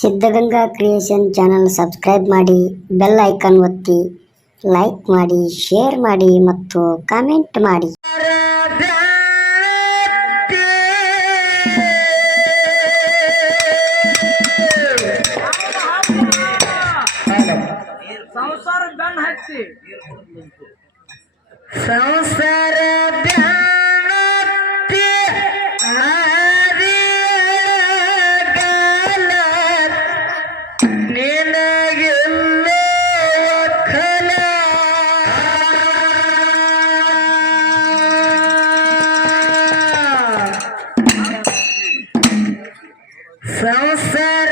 Siddaganga creation channel subscribe ಮಾಡಿ, bell icon ಒತ್ತಿ, like ಮಾಡಿ, ಶೇರ್ ಮಾಡಿ ಮತ್ತು ಕಾಮೆಂಟ್ ಮಾಡಿ. ಸಂಸಾರ ಹತ್ತಿ ಸಂಸಾರ ಸಂಸಾರ ಬ್ಯಾತಿ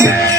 Yeah.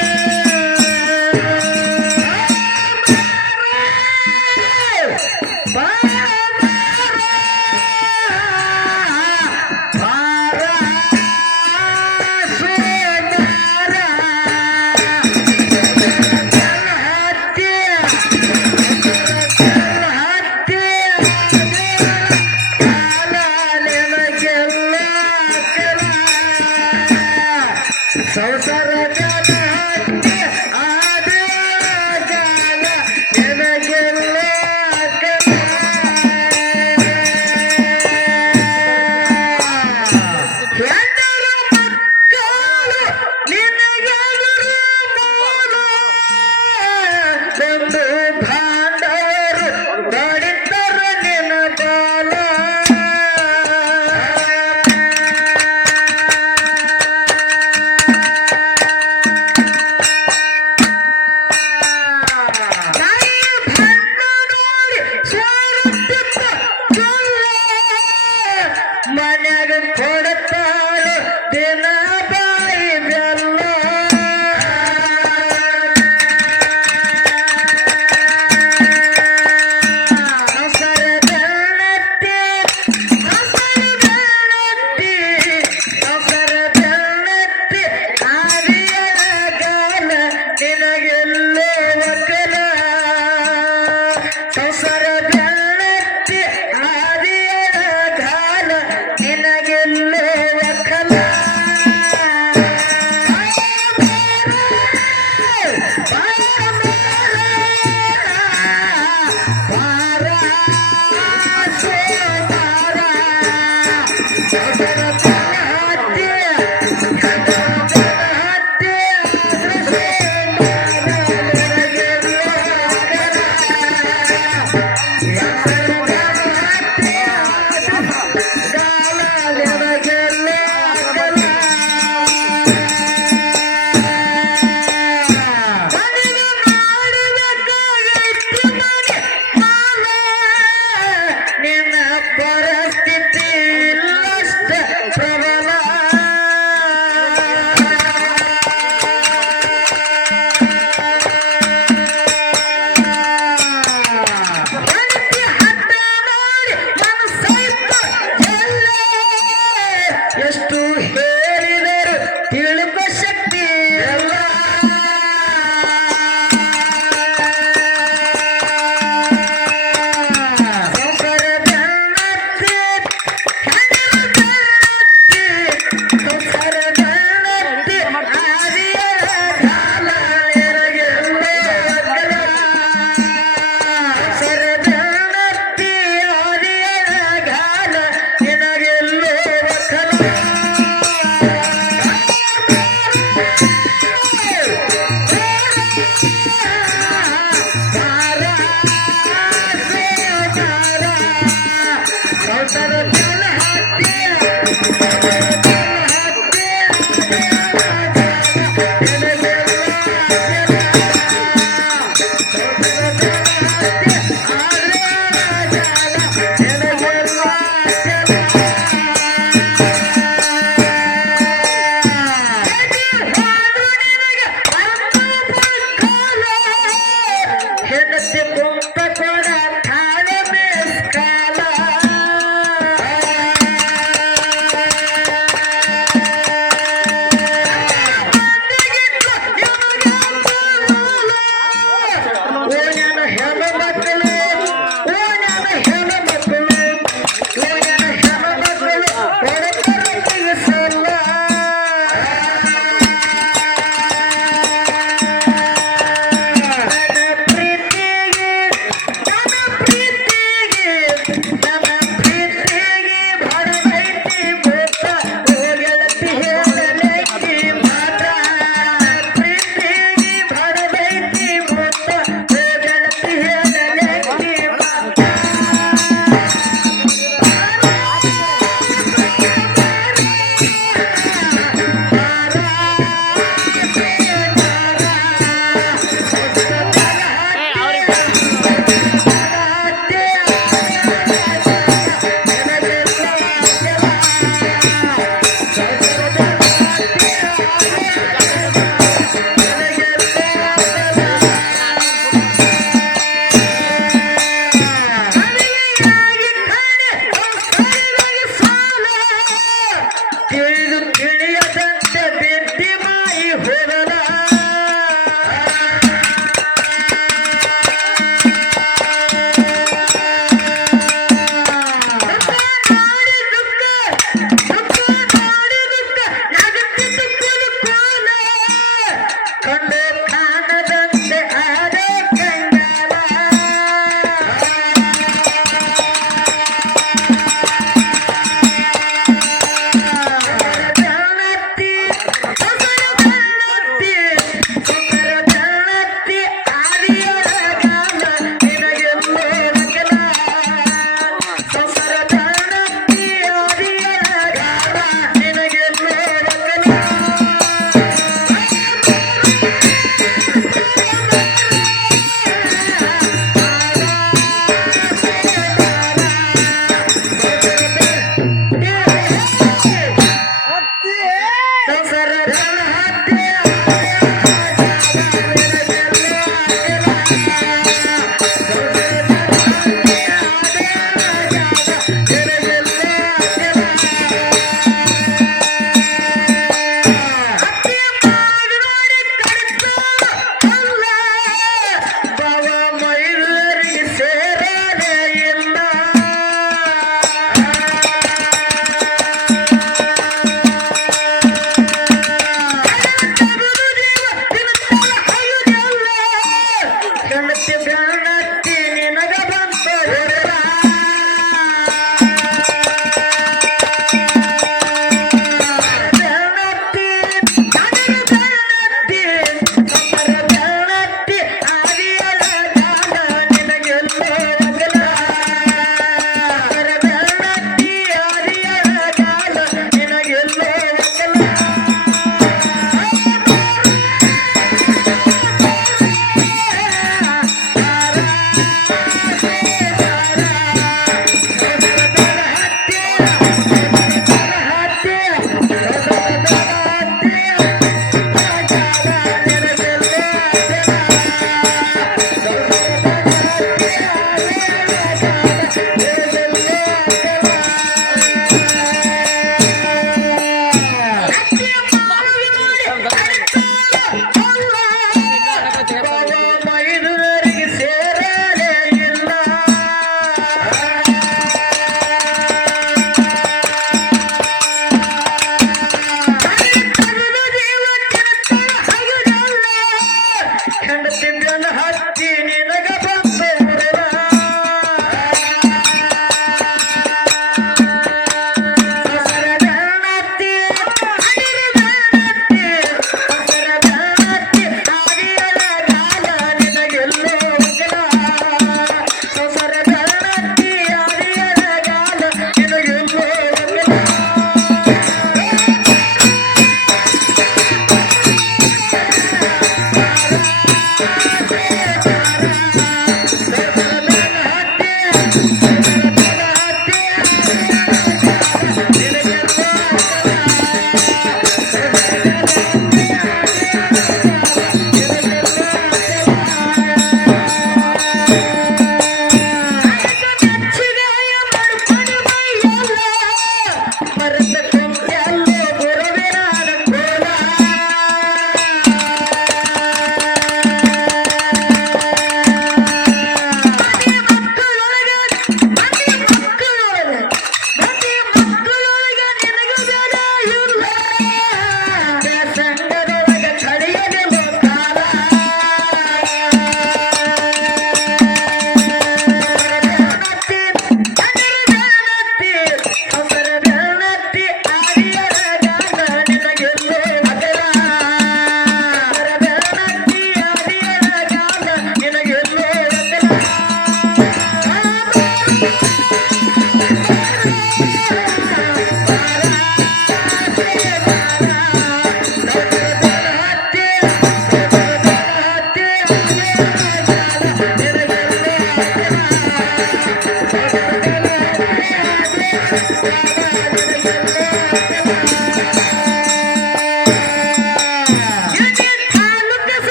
ಹೆಂಡತಿದ್ದನ ಹತ್ತಿ ನಿನಗ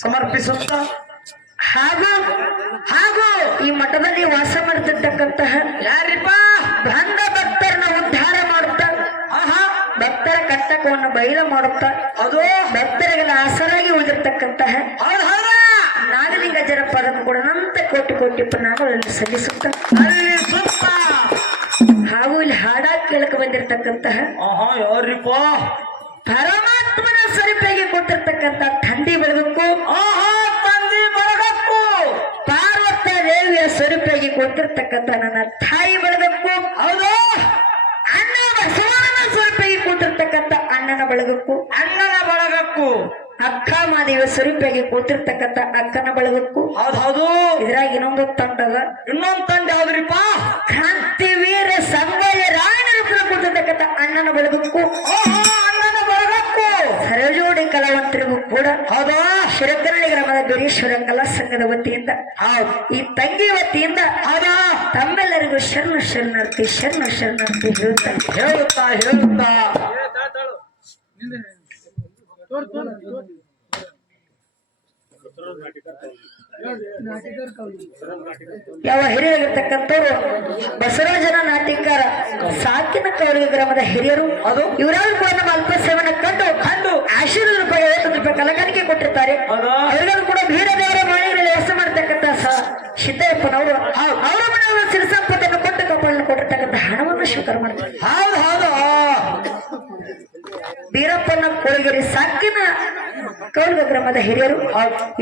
ಸಮರ್ಪಿಸುತ್ತ. ಹಾಗೂ ಹಾಗೂ ಈ ಮಠದಲ್ಲಿ ವಾಸ ಮಾಡ್ತಿರ್ತಕ್ಕಂತಹ ಯಾರಿಪ್ಪ? ಭಂಗ ಭಕ್ತರನ್ನ ಉದ್ಧಾರ ಮಾಡುತ್ತಾ. ಆಹಾ. ಭಕ್ತರ ಕಟ್ಟಕವನ್ನು ಬಯಲು ಮಾಡುತ್ತಾ. ಅದು. ಭಕ್ತರಿಗೆಲ್ಲ ಆಸರಾಗಿ ಉಳಿದಿರ್ತಕ್ಕಂತಹ ನಾಗಲಿಂಗಜರ ಪದಕ್ಕೆ ಕೂಡ ಅನಂತ ಕೋಟಿ ಕೋಟಿ ಪ್ರಣಾಮಗಳನ್ನು ಸಲ್ಲಿಸುತ್ತ. ಹಾಗೂ ಇಲ್ಲಿ ಹಾಡಾಗಿ ಕೇಳಕ್ ಬಂದಿರತಕ್ಕಂತಹ ಕೊಟ್ಟಿರ್ತಕ್ಕಂಥ ನನ್ನ ತಾಯಿ ಬಳಗಕ್ಕೂ ಹೌದು. ಅಣ್ಣ ಬಸವಣ್ಣನ ಸ್ವರೂಪಿಗೆ ಕೂತಿರ್ತಕ್ಕಂಥ ಅಣ್ಣನ ಬಳಗಕ್ಕೂ ಅಣ್ಣನ ಬಳಗಕ್ಕೂ. ಅಕ್ಕ ಮಾದೇವ ಸ್ವರೂಪಿಯಾಗಿ ಕೂತಿರ್ತಕ್ಕಂಥ ಅಕ್ಕನ ಬಳಗಕ್ಕೂ ಹೌದೌದು ಹೌದು. ಇದ್ರಾಗ ಇನ್ನೊಂದು ತಂಡದ ಇನ್ನೊಂದು ತಂಡ ಯಾವ್ದ್ರಿಪ್ಪ ಕ್ರಾಂತಿವೀರ ಸಂಗಯ ರಾಯನ ಕೂತಿರ್ತಕ್ಕಂಥ ಅಣ್ಣನ ಬಳಗಕ್ಕೂ ಅಣ್ಣನ ಬಳಗಕ್ಕೂ. ಸರಜೋಡಿ ಕಲಾವಂತರಿಗೂ ಕೂಡ ಹೌದಾ. ಶಿರಕರಳಿ ಗ್ರಾಮದ ಬೀರೇಶ್ವರ ಕಲಾ ಸಂಘದ ವತಿಯಿಂದ ಈ ತಂಗಿ ವತಿಯಿಂದ ಹೌದಾ ತಮ್ಮೆಲ್ಲರಿಗೂ ಶರಣ ಶರಣಾರ್ಥಿ ಶರಣ ಶರಣಾರ್ಥಿ ಹೇಳ್ತಾರೆ ಹೇಳುತ್ತಾ ಹೇಳುತ್ತಾ ಯಾವ ಹಿರಿಯರಾಗಿರ್ತಕ್ಕಂಥವ್ರು ಬಸವರಾಜನ ನಾಟಿಕಾರ ಸಾಕಿನ ಕೌರಿ ಗ್ರಾಮದ ಹಿರಿಯರು ಅದು. ಇವರಾದ್ರೂ ಕೂಡ ನಮ್ಮ ಅಲ್ಪ ಸೇವನೆ ಕಂಡು ಕಂಡು ಆಶೀರ್ವಾದ ರೂಪಾಯಿ ಕಲಕನಿಗೆ ರೂಪಾಯಿ ಕಲಕಾಣಿಕೆ ಕೊಟ್ಟಿರ್ತಾರೆ ಹೌದಾ? ಅವರಿಗೂ ಕೂಡ ವೀರದೇವರ ಮನೆಗಳಲ್ಲಿ ವಾಸ ಮಾಡ್ತಕ್ಕಂಥ ಸ- ಸಿದ್ದಯ್ಯಪ್ಪನವರು ಅವರ ಮನೆಯವರು ಸಿರಿ ಸಂಪತ್ತನ್ನು ಕೊಟ್ಟು ಕಪ್ಪಳನ್ನು ಕೊಟ್ಟಿರ್ತಕ್ಕಂಥ ಹಣವನ್ನು ಸ್ವೀಕಾರ ಮಾಡ್ತಾರೆ ಹೌದ್ ಹೌದು ವೀರಪ್ಪನ ಕೊಳಗೆರೆ ಸಾಕಿನ ಗ್ರಾಮದ ಹಿರಿಯರು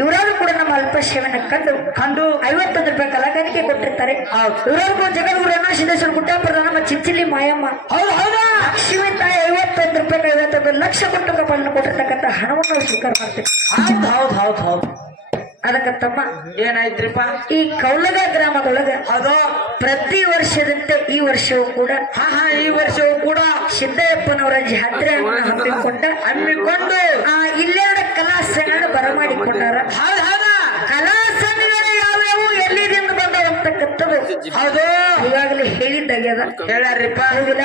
ಇವರಾದ್ರು ಕೂಡ ನಮ್ಮ ಅಲ್ಪ ಸೇವನ ಕಂಡು ಕಂಡು ಐವತ್ತೊಂದು ರೂಪಾಯಿ ಕಲಾಕಾರಿಕೆ ಕೊಟ್ಟಿರ್ತಾರೆ. ಇವರಾದ್ರು ಜಗದ್ಗುರು ಅಣ್ಣಾಸಿದ್ದೇಶ್ವರ ಗುಡ್ಡಾಪುರದ ನಮ್ಮ ಚಿಂಚಿಲಿ ಮಾಯಮ್ಮ. ಹೌದ್ ಹೌದಾ. ಲಕ್ಷ್ಮೀ ತಾಯಿ ಐವತ್ತೊಂದು ರೂಪಾಯಿ ಐವತ್ತೊಂದು ಲಕ್ಷ ಕೊಟ್ಟು ಕಪ್ಪಳನ್ನು ಕೊಟ್ಟಿರ್ತಕ್ಕಂಥ ಹಣವನ್ನು ಸ್ವೀಕಾರ ಮಾಡ್ತೀವಿ ಹೌದ್ ಹೌದ್ ಹೌದ್ ಹೌದ್. ಅದಕ್ಕೆ ತಮ್ಮ ಏನಾಯ್ತ್ರಿಪ್ಪ? ಈ ಕೌಲಗ ಗ್ರಾಮದೊಳಗ ಅದು ಪ್ರತಿ ವರ್ಷದಂತೆ ಈ ವರ್ಷವೂ ಕೂಡ ಹಾ ಹಾ ಈ ವರ್ಷವೂ ಕೂಡ ಸಿದ್ದಯ್ಯಪ್ಪನವರ ಜಾತ್ರೆಯನ್ನು ಹಮ್ಮಿಕೊಂಡ ಹಮ್ಮಿಕೊಂಡು. ಕಲಾ ಮೇಲೆ ಹೌದ್. ಹೌದಾ ಕಲಾ ಸಂಘಗಳು ಯಾವ್ಯಾವು ಎಲ್ಲಿದಿಂದ ಬಂದವು ಅಂತಕ್ಕಂಥದ್ದು ಹೌದು ಈಗಾಗಲೇ ಹೇಳಿದ್ದಾಗ್ಯದ ಹೇಳ್ಯಾರಿಪ್ಪ ಹೌದಿಲ್ಲ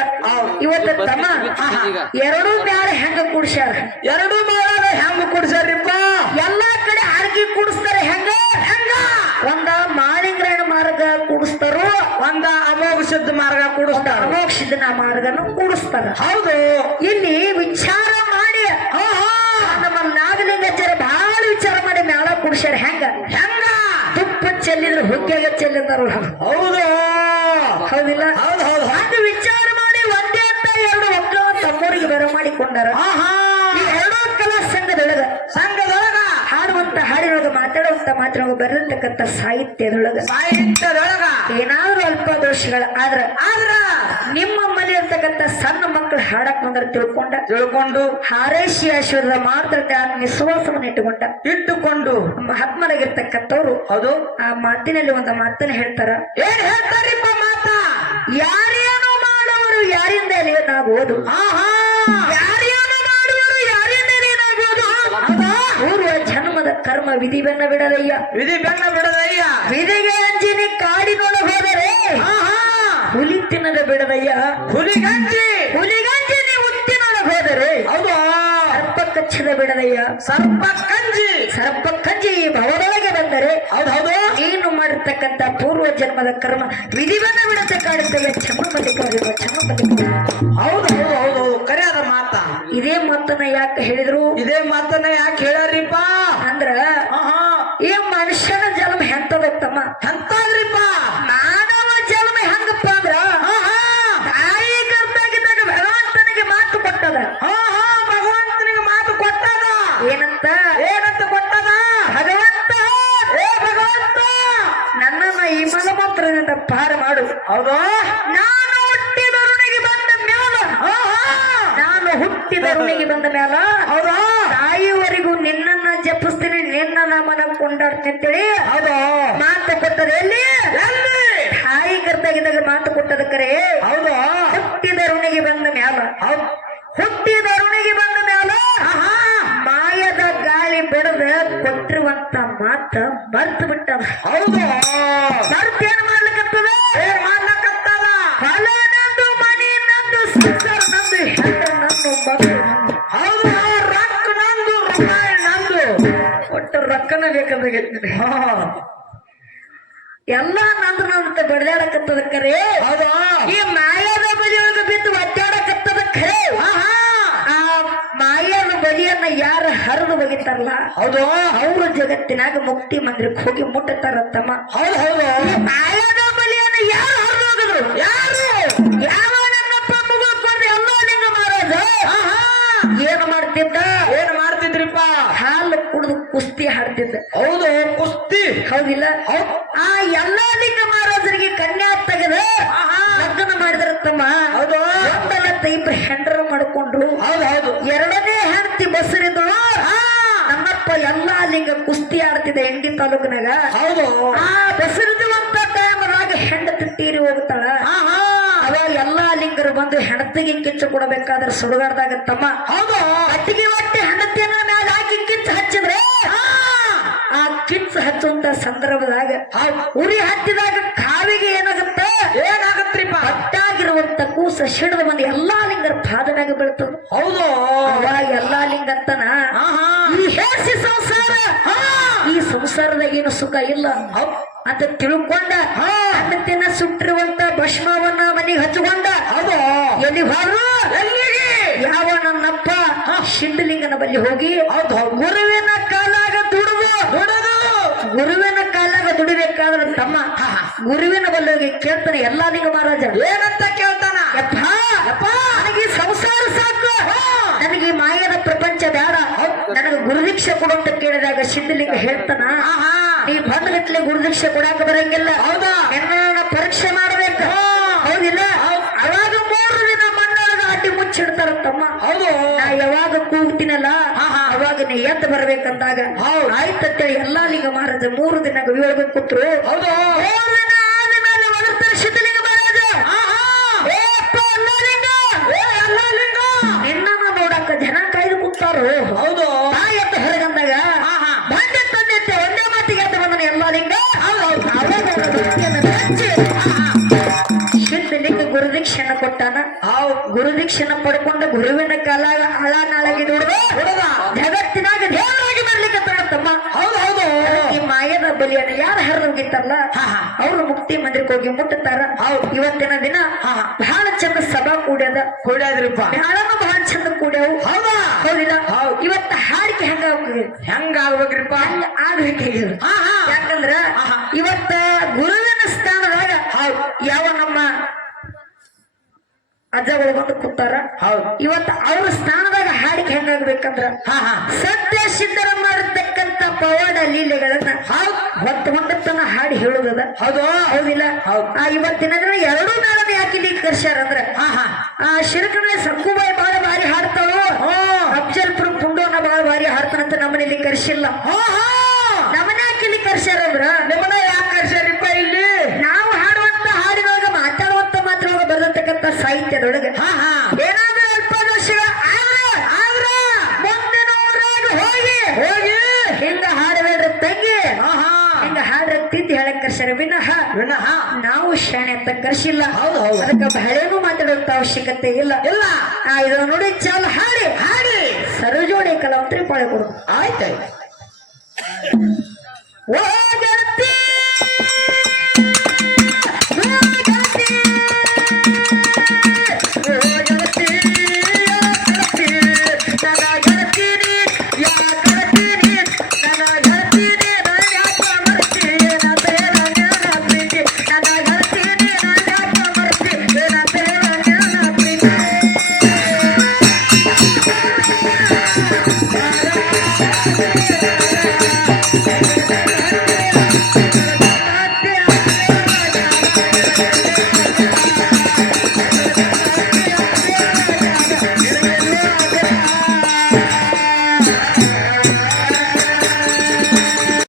ಇವತ್ತು ತಮ್ಮ ಎರಡೂ ಮ್ಯಾಲ ಹೆಂಗ ಕುಡ್ಸ್ಯಾರ? ಎರಡು ಮೇಲೆ ಹೆಂಗ ಕುಡ್ಸ್ಯಾರಿಪ್ಪ ಎಲ್ಲಾ ಕಡೆ ಅರ್ಗಿ ಕುಡಿಸ್ತಾರೆ ಹೆಂಗ? ಹೆಂಗ? ಒಂದ ಮಾಳಿಂಗ್ರಣ ಮಾರ್ಗ ಕೂಡಿಸ್ತಾರೋ ಒಂದ ಅಮೋಘ ಸಿದ್ಧ ಮಾರ್ಗ ಕುಡಿಸ್ತಾರ. ಅಮೋಕ್ಷಿದನ ಮಾರ್ಗನು ಕೂಡಿಸ್ತಾರ. ಹೌದು. ಇಲ್ಲಿ ವಿಚಾರ ಮಾಡಿ ನಮ್ಮ ನಾಗಲಿಂಗಜ್ಜರ ಬಹಳ ವಿಚಾರ ಕುಡ್ಸ್ಯಾರ ಹೆಂಗ ಹೆಂಗ ತುಪ್ಪ ಚೆಲ್ಲಿದ್ರು ಹುಗ್ಗ ಚೆಲ್ಲಿದಾರ ಹೌದು. ಹೌದಿಲ್ಲ? ಹೌದು ಹೌದು. ಅದು ವಿಚಾರ ಮಾಡಿ ಒಂದೇ ಅಂತ ಎರಡು ಮಕ್ಕಳು ತಮ್ಮೂರಿಗೆ ಬರಮಾಡಿಕೊಂಡಾರ. ಆಹಾ ಈ ಎರಡೂ ಕಲಾ ಸಂಘದೊಳಗ ಸಂಘದೊಳಗ ಹಾಡುವಂತ ಹಾಡಿನೊಳಗ ಮಾತ್ರ ಬರತಕ್ಕಂತ ಬರೆದಿರ್ತಕ್ಕಂಥ ಸಾಹಿತ್ಯದೊಳಗ. ಸಾಹಿತ್ಯದೊಳಗ? ಏನಾದ್ರೂ ಅಲ್ಪ ದೋಷಗಳ ಆದ್ರ ಆದ್ರ? ನಿಮ್ಮ ಮನೆ ಇರ್ತಕ್ಕಂಥ ಸಣ್ಣ ಮಕ್ಕಳು ಹಾಡಕ್ ಬಂದ್ರೆ ತಿಳ್ಕೊಂಡ. ತಿಳ್ಕೊಂಡು? ಹಾರೇಶಿ ಆಶೀರ್ವಾದ ಮಾತ್ರ ವಿಶ್ವಾಸವನ್ನು ಇಟ್ಟುಕೊಂಡ. ಇಟ್ಟುಕೊಂಡು? ಮಹಾತ್ಮರಾಗಿರ್ತಕ್ಕಂಥವ್ರು ಅದು ಆ ಮಾತಿನಲ್ಲಿ ಒಂದು ಮಾತನ್ನ ಹೇಳ್ತಾರ. ಏನ್ ಹೇಳ್ತಾರಿಪ್ಪ ಮಾತ? ಯಾರೇನು ಮಾಡೋರು ಯಾರಿಂದ ಏನಾಗುವುದು ಆಹಾ! ಜನ್ಮದ ವಿಧಿ ಬೆನ್ನ ಬಿಡದಯ್ಯ. ವಿಧಿ ಬೆನ್ನ ಬಿಡದಯ್ಯ. ವಿಧಿಗೆ ಅಂಜಿನಿ ಕಾಡಿನೊಳಗೆ ಹೋದರೆ. ಹುಲಿ ತಿನ್ನದ ಬಿಡದಯ್ಯ. ಹುಲಿಗಂಜಿ ಹುಲಿಗಂಜಿನಿ ಉತ್ತಿನೊಳಗೆ ಹೋದರೆ. ಹೌದು? ಸರ್ಪ ಕಚ್ಚದ ಬಿಡದಯ್ಯ. ಸರ್ಪ ಕಂಜಿ. ಸರ್ಪ ಕಂಜಿ ಈ ಭವದೊಳಗೆ ಬಂದರೆ ಹೌದು ಹೌದು ಏನು ಮಾಡಿರ್ತಕ್ಕಂಥ ಪೂರ್ವ ಜನ್ಮದ ಕರ್ಮ ವಿಧಿವನ್ನ ಬಿಡತೆ ಕಾಡುತ್ತವೆ ಚಮ್ಮಪತಿ ಹೌದು ಹೌದು ಹೌದು. ಇದೇ ಮಾತನ್ನ ಯಾಕೆ ಹೇಳಿದ್ರು? ಇದೇ ಮಾತನ್ನ ಯಾಕೆ ಹೇಳ್ಯಾರಿಪ್ಪ ಅಂದ್ರ ಈ ಮನುಷ್ಯನ ಜನ್ಮ ಹೆಂತದತ್ತಮ್ಮ ಹೆಂತಾದ್ರಿಪ್ಪ? ಮಾನವ ಜನ್ಮ ಹೆಂಗಪ್ಪ ಅಂದ್ರ ತಾಯಿ ಗರ್ಭಾಗಿದ್ದಾಗ ಭಗವಂತನಿಗೆ ಮಾತು ಕೊಟ್ಟದ. ಭಗವಂತನಿಗೆ ಮಾತು ಕೊಟ್ಟದ. ಏನಂತ? ಏನಂತ ಕೊಟ್ಟದ? ಭಗವಂತ! ಏ ಭಗವಂತ! ನನ್ನನ್ನ ಈ ಮಲಮೂತ್ರದಿಂದ ಪಾರ ಮಾಡು. ಹೌದಾ? ನಾನು ಹುಟ್ಟಿದರುಣಿಗೆ ಬಂದ ಮ್ಯಾಲ ಹುಟ್ಟಿದರುಣಿಗೆ ಬಂದ ಮ್ಯಾಲ ಹೌದಾ? ತಾಯಿವರೆಗೂ ನಿನ್ನನ್ನ ಜಪಿಸ್ತೀನಿ ನಿನ್ನ ನಾಮನ ಕೊಂಡಾಡ್ತೀನಿ ಅಂತೇಳಿ ಹೌದು? ಮಾತು ಕೊಟ್ಟದ ಎಲ್ಲಿ? ತಾಯಿ ಕರ್ತಾಗಿದ್ದಾಗ ಮಾತು ಕೊಟ್ಟದ ಕರೆ. ಹೌದು? ಹುಟ್ಟಿದರುಣಿಗೆ ಬಂದ ಮ್ಯಾಲ. ಹೌದು. ಹುಟ್ಟಿದರುಣಿಗೆ ಬಂದ ಮ್ಯಾಲ? ಮಾಯದ ಗಾಳಿ ಕೊಟ್ಟಿರುವಂತ ಮಾತ ಮರ್ತು ಬಿಟ್ಟದ ಹೌದು? ಮರ್ತ ಏನ್ ಮಾಡ್ಲಿಕ್ಕೆ ಏನ್ ಬೇಕಂದ್ರೆ ಹಾ. ಎಲ್ಲ ನಂದ್ರ ನಂತ ಬಡದಾಡಕತ್ತದ ಕರೆ. ಹೌದು? ಈ ಮಾಯದ ಬಲಿಯೊಳಗ ಬಿದ್ದು ಒದ್ದಾಡಕತ್ತದ ಕರೆ. ಆ ಮಾಯದ ಬಲಿಯನ್ನ ಯಾರು ಹರಿದು ಬಗಿತಾರಲ್ಲ ಹೌದು. ಅವ್ರ ಜಗತ್ತಿನಾಗ ಮುಕ್ತಿ ಮಂದಿರಕ್ಕೆ ಹೋಗಿ ಮುಟ್ಟತಾರ ತಮ್ಮ. ಹೌದು ಹೌದು. ಮಾಯದ ಕುಸ್ತಿ ಹಾಡ್ತಿದ್ದ. ಹೌದು ಕುಸ್ತಿ. ಹೌದಿಲ್ಲ? ಹೌದ್. ಆ ಎಲ್ಲಾ ಲಿಂಗ ಮಹಾರಾಜರಿಗೆ ಕನ್ಯಾ ತೆಗೆದ. ಲಗ್ನ ಮಾಡಿದ್ರ ತಮ್ಮ ಹೌದು ಒಂದಲ್ಲ ಇಬ್ರು ಹೆಂಡರು ಮಾಡ್ಕೊಂಡ್ರು. ಹೌದು ಹೌದು. ಎರಡನೇ ಹೆಂಡತಿ ಬಸರಿದ್ದು ನಮ್ಮಪ್ಪ ಎಲ್ಲಾ ಲಿಂಗ ಕುಸ್ತಿ ಆಡ್ತಿದ್ದ ಎಂಡಿ ತಾಲೂಕಿನಾಗ. ಹೌದು. ಆ ಬಸರಿದುವಂತ ಟೈಮ್ದಾಗ ಹೆಂಡತಿ ತೀರಿ ಹೋಗ್ತಾಳ. ಅವಾಗ ಎಲ್ಲಾ ಲಿಂಗರು ಬಂದು ಹೆಣತಿಗೆ ಕಿಚ್ಚು ಕೊಡಬೇಕಾದ್ರೆ ಸುಡುಗಾಡ್ದಾಗ ತಮ್ಮ ಹೌದು. ಅಟ್ಟಿಗೆ ಒಟ್ಟಿ ಹೆಂಡತಿಯನ್ನ ಮ್ಯಾಲ ಹಾಕಿ ಕಿಚ್ಚು ಹಚ್ಚಿದ್ರೆ ಕಿಚ್ಚು ಹಚ್ಚುವಂತ ಸಂದರ್ಭದಾಗ ಉರಿ ಹತ್ತಿದಾಗ ಕಾವಿಗೆ ಏನಾಗುತ್ತೆ? ಏನಾಗತ್ರಿಪ್ಪ? ಹಟ್ಟಾಗಿರುವಂತ ಕೂಸ ಶಿಣದ ಮಂದಿ ಎಲ್ಲಾ ಲಿಂಗರ ಪಾದದಾಗ ಬೀಳ್ತದ. ಹೌದು. ಅವಾಗ ಎಲ್ಲಾ ಲಿಂಗ ಆಹಾ. ಈ ಹೇಸಿ ಸಂಸಾರ. ಈ ಸಂಸಾರದಾಗ ಏನು ಸುಖ ಇಲ್ಲ. ಅಂತ ತಿಳ್ಕೊಂಡ ಹೆಂಡತಿನ ಸುಟ್ಟಿರುವಂತ ಭಸ್ಮವನ್ನ ಮನೆಗೆ ಹಚ್ಕೊಂಡ ಹೌದು. ಎಲ್ಲಿ ಯಾವ ನನ್ನಪ್ಪ ಶಿಂಡಲಿಂಗನ ಬಳಿ ಹೋಗಿ ಗುರುವಿನ ಕಾಲಾಗ ದುಡಿದು ನೋಡೋದು ಗುರುವಿನ ಕಾಲಾಗ ದುಡಿಬೇಕಾದ್ರೆ ತಮ್ಮ ಗುರುವಿನ ಬಲ್ಲಿಗೆ ಕೇಳ್ತಾನೆ ಎಲ್ಲಾ ಲಿಂಗ ಮಹಾರಾಜ ಏನಂತ ಕೇಳ್ತಾನ? ನನಗೆ ಸಂಸಾರ ಸಾಕು. ನನಗೆ ಮಾಯದ ಪ್ರಪಂಚ ಬೇಡ. ನನಗೆ ಗುರುದೀಕ್ಷೆ ಕೊಡುವಂತ ಕೇಳಿದಾಗ ಸಿದ್ಧಲಿಂಗ ಹೇಳ್ತಾನ ಆಹಾ. ನೀ ಬಂದ್ಗಟ್ಲೆ ಗುರುದೀಕ್ಷೆ ಕೊಡಾಕ ಬರಂಗಿಲ್ಲ. ಹೌದಾ? ನಿನ್ನ ಪರೀಕ್ಷೆ ಮಾಡಬೇಕು. ಹೌದಿಲ್ಲ? ಅವಾಗ ಮೂರು ದಿನ ಮಣ್ಣೊಳಗ ಅಡ್ಡಿ ಮುಚ್ಚಿಡ್ತಾರ ತಮ್ಮ ಹೌದು. ನಾ ಯಾವಾಗ ಕೂಗ್ತೀನಲ್ಲ ಅವಾಗ ನೀ ಎದ್ದು ಬರ್ಬೇಕಂದಾಗ ಹೌದು. ಆಯ್ತಂತೇಳಿ ಎಲ್ಲಾ ಲಿಂಗ ಮಹಾರಾಜ ಮೂರು ದಿನ ಗವಿಯೊಳಗೆ ಕೂತ್ರು. ಹೌದು. ಸಿದ್ಧಲಿಂಗ ಮಹಾರಾಜ. ನಿನ್ನನ್ನ ನೋಡಾಕ ಜನ ಕಾಯ್ದು ಕೂತಾರು ಹೌದು. ಎತ್ತ ಹೊರಗಂದಾಗ ಬಂದೆ ತಂದೆ ಒಂದೇ ಮಾತಿಗೆ ಎದ್ದು ಬಂದನ ಎಲ್ಲಾ ಲಿಂಗ. ಸಿದ್ಧಲಿಂಗ ಗುರುದೀಕ್ಷೆನ ಕೊಟ್ಟಾನ. ಹೌದು. ಗುರುದೀಕ್ಷೆನ ಪಡ್ಕೊಂಡ ಗುರುವಿನ ಕಾಲ ಹಳ ನಾಳಗಿ ದುಡಿದು ಹುಡುಗ ಜಗತ್ತಿನಾಗ ದೇವರಾಗಿ ಬರ್ಲಿಕ್ಕೆ ತಮ್ಮ ಹೌದು ಹೌದು ಈ ಮಾಯದ ಬಲಿಯನ್ನು ಯಾರು ಅವರು ಮುಕ್ತಿ ಮಂದಿರಕ್ಕೆ ಹೋಗಿ ಮುಟ್ಟುತ್ತಾರ. ಇವತ್ತಿನ ದಿನ ಬಹಳ ಚಂದ ಸಭಾ ಕೂಡ್ಯದ. ಹೊಡ್ಯಾದ್ರಿಪ್ಪ ಬಹಳನು ಬಹಳ ಚಂದ ಕೂಡ್ಯಾವು. ಹೌದಾ? ಹೌದಿಲ್ಲ? ಇವತ್ತ ಹಾಡಿಕೆ ಹೆಂಗ ಹೆಂಗ ಆಗ್ಬೇಕ್ರಿಪ್ಪ ಹಂಗ ಆಗ್ಬೇಕು ಯಾಕಂದ್ರ ಇವತ್ತ ಗುರುವಿನ ಸ್ಥಾನದಾಗ ಯಾವ ನಮ್ಮ ಅಜ್ಜಗಳು ಬಂದು ಕೂತಾರ? ಹೌದು. ಇವತ್ತ ಅವ್ರ ಸ್ಥಾನದಾಗ ಹಾಡಿಕೆ ಹೆಂಗಾಗ್ಬೇಕಂದ್ರ ಸತ್ಯ ಸಿದ್ಧರ ಮಾಡತಕ್ಕಂತ ಪವಾಡ ಲೀಲೆಗಳನ್ನ ಹೊತ್ತು ತನ ಹಾಡಿ ಹೇಳುದದ. ಹೌದು. ಹೌದಿಲ್ಲ? ಹೌದು. ಆ ಇವತ್ತಿನ ಎರಡು ನಾಳದ ಯಾಕೆ ಇಲ್ಲಿ ಕರ್ಸ್ಯಾರ ಅಂದ್ರ ಆ ಶಿರಕನ ಸಕ್ಕುಬಾಯಿ ಬಹಳ ಭಾರಿ ಹಾಡ್ತಾಳು? ಅಫ್ಜಲ್ಪುರ ಪುಂಡೋನ ಬಹಳ ಭಾರಿ ಹಾಡ್ತಾನಂತ ನಮ್ಮನೇಲಿ ಕರ್ಸಿಲ್ಲ. ಹಾ ಹಾ. ನಮ್ಮನೆ ಯಾಕೆ ಇಲ್ಲಿ ಕರ್ಸ್ಯಾರ ಅಂದ್ರ ನಿಮ್ಮನ್ನ ಯಾಕೆ ಕರ್ಸ್ಯಾರಿಪ್ಪ ಇಲ್ಲಿ? ನಾವು ಹಾಡುವಂತ ಹಾಡಿನೊಳಗ ಮಾತಾಡುವಂತ ಮಾತ್ರ ಬರತಕ್ಕಂತ ಸಾಹಿತ್ಯದೊಳಗ. ಹಾ ಹಾ ಏನಾದ್ರೂ ಅಲ್ಪ ದೋಷಗಳ ಆದ್ರ ಆದ್ರ ಮುಂದಿನ ಊರಾಗ ಹೋಗಿ ಹೋಗಿ ಹಿಂಗ ಹಾಡಬೇಡ್ರಿ ತಂಗಿ ಹಾ ಹಾ ಹಿಂಗ ಹಾಡ್ರ ತಿದ್ದಿ ಹೇಳಕ್ ಕರ್ಸ್ಯಾರ ವಿನಃ ವಿನಃ ನಾವು ಅಂತ ಕರ್ಸಿಲ್ಲ. ಹೌದು, ಹೌದು. ಅದಕ್ಕೆ ಬಹಳೇನು ಮಾತಾಡುವಂತ ಅವಶ್ಯಕತೆ ಇಲ್ಲ. ಇಲ್ಲ. ಇದು ನೋಡಿ ಚಾಲ ಹಾಡಿ. ಹಾಡಿ. ಸರಜೋಡಿ ಕಲಾವಂತ್ರಿ ಪಾಳೆ ಕೊಡು. ಆಯ್ತಾಯ್ತು.